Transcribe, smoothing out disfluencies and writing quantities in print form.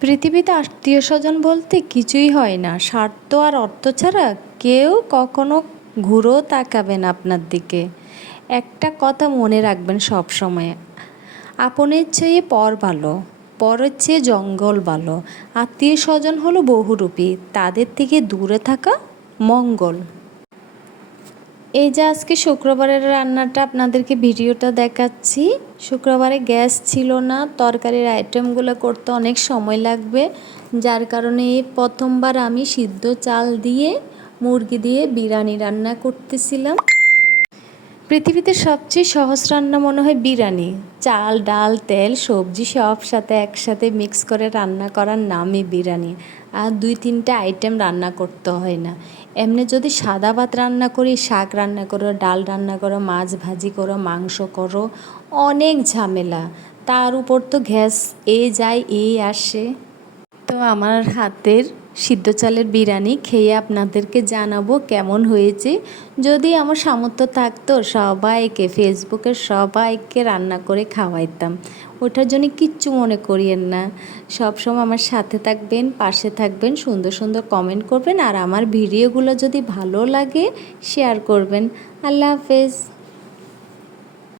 পৃথিবীতে আত্মীয়স্বজন বলতে কিছুই হয় না, স্বার্থ আর অর্থ ছাড়া কেউ কখনো ঘুরেও তাকাবে না আপনার দিকে। একটা কথা মনে রাখবেন সব সময়, আপনের চেয়ে পর ভালো, পরের চেয়ে জঙ্গল ভালো। আত্মীয় স্বজন হলো বহুরূপী, তাদের থেকে দূরে থাকা মঙ্গল। এই যে আজকে শুক্রবারের রান্নাটা আপনাদেরকে ভিডিওটা দেখাচ্ছি। শুক্রবারে গ্যাস ছিল না, তরকারির আইটেমগুলো করতে অনেক সময় লাগবে, যার কারণে প্রথমবার আমি সিদ্ধ চাল দিয়ে মুরগি দিয়ে বিরিয়ানি রান্না করতেছিলাম। পৃথিবীতে সবচেয়ে সহজ রান্না মনে হয় বিরিয়ানি। চাল, ডাল, তেল, সবজি সব সাথে একসাথে মিক্স করে রান্না করার নামই বিরিয়ানি। আর 2-3টা আইটেম রান্না করতে হয় না। এমনি যদি সাদা ভাত রান্না করি, শাক রান্না করো, ডাল রান্না করো, মাছ ভাজি করো, মাংস করো, অনেক ঝামেলা। তার উপর তো গ্যাস যায় আসে। তো আমার হাতের সিদ্ধ চালের বিরিয়ানি খেয়ে আপনাদেরকে জানাবো কেমন হয়েছে। যদি আমার সামর্থ্য থাকতো সবাইকে, ফেসবুকের সবাইকে রান্না করে খাওয়াইতাম। ওটার জন্য কিচ্ছু মনে করিয়েন না। সবসময় আমার সাথে থাকবেন, পাশে থাকবেন, সুন্দর সুন্দর কমেন্ট করবেন, আর আমার ভিডিওগুলো যদি ভালো লাগে শেয়ার করবেন। আল্লাহ হাফেজ।